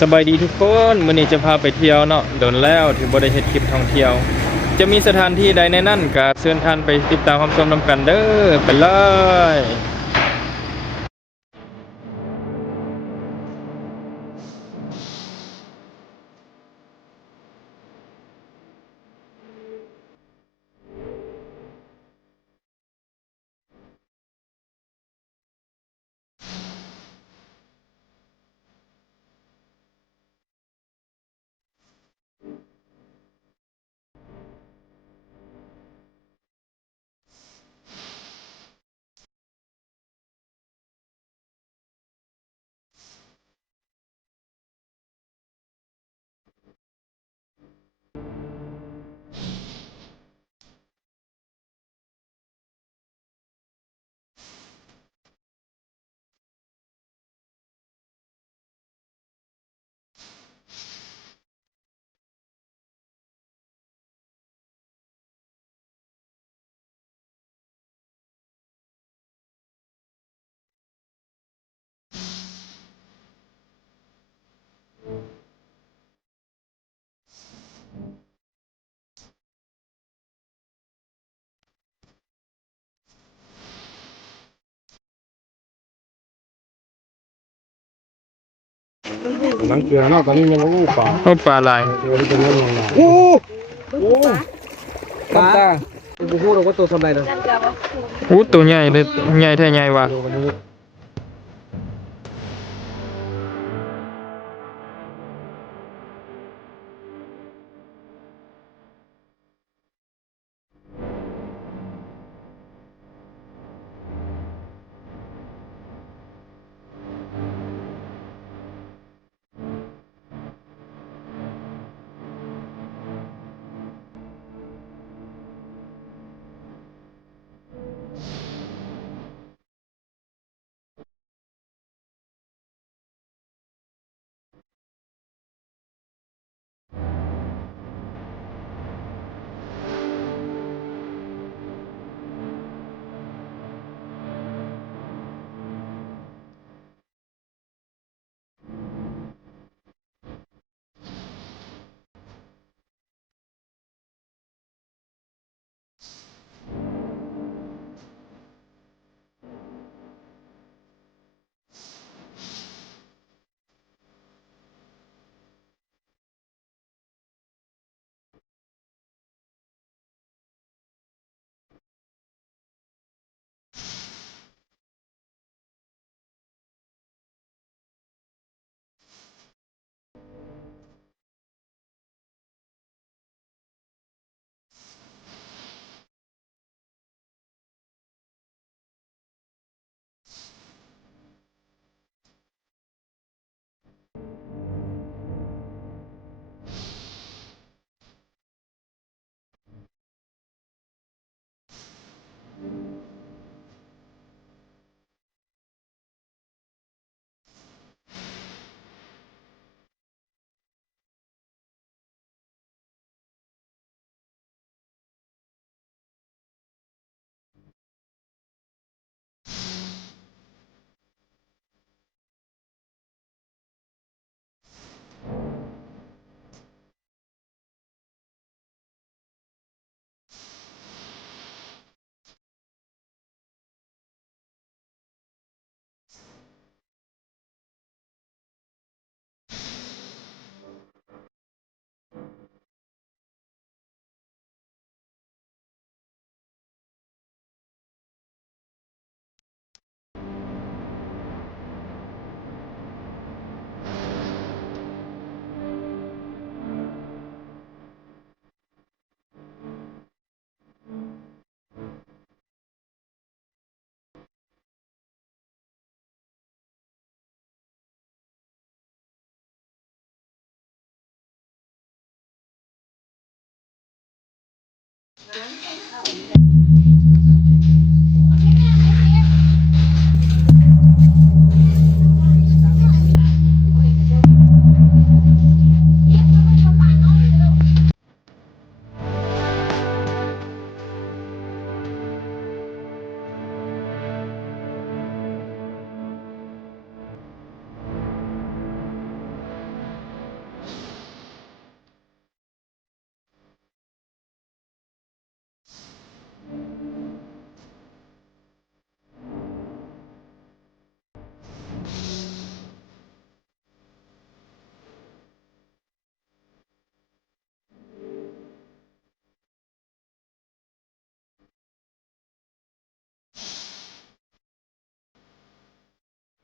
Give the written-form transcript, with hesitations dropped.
สบายดีทุกคนมื้อนี้จะพาไปเที่ยวเนาะโดนแล้วที่บ่ได้เฮ็ดคลิปท่องเที่ยวจะมีสถานที่ใดในนั้นก็เชิญท่านไปติดตามรับชมนำกันเด้อไปเลยหลังเกลือเนาะตอนนี้ยังงูป่าโอ้ปลาหลายเดี๋ยวจะเล่นยังไงโอ้โหปลากูพูดเราก็ตัวทำไรเนาะ อู้ตัวใหญ่เลยใหญ่แท้ใหญ่ว่ะ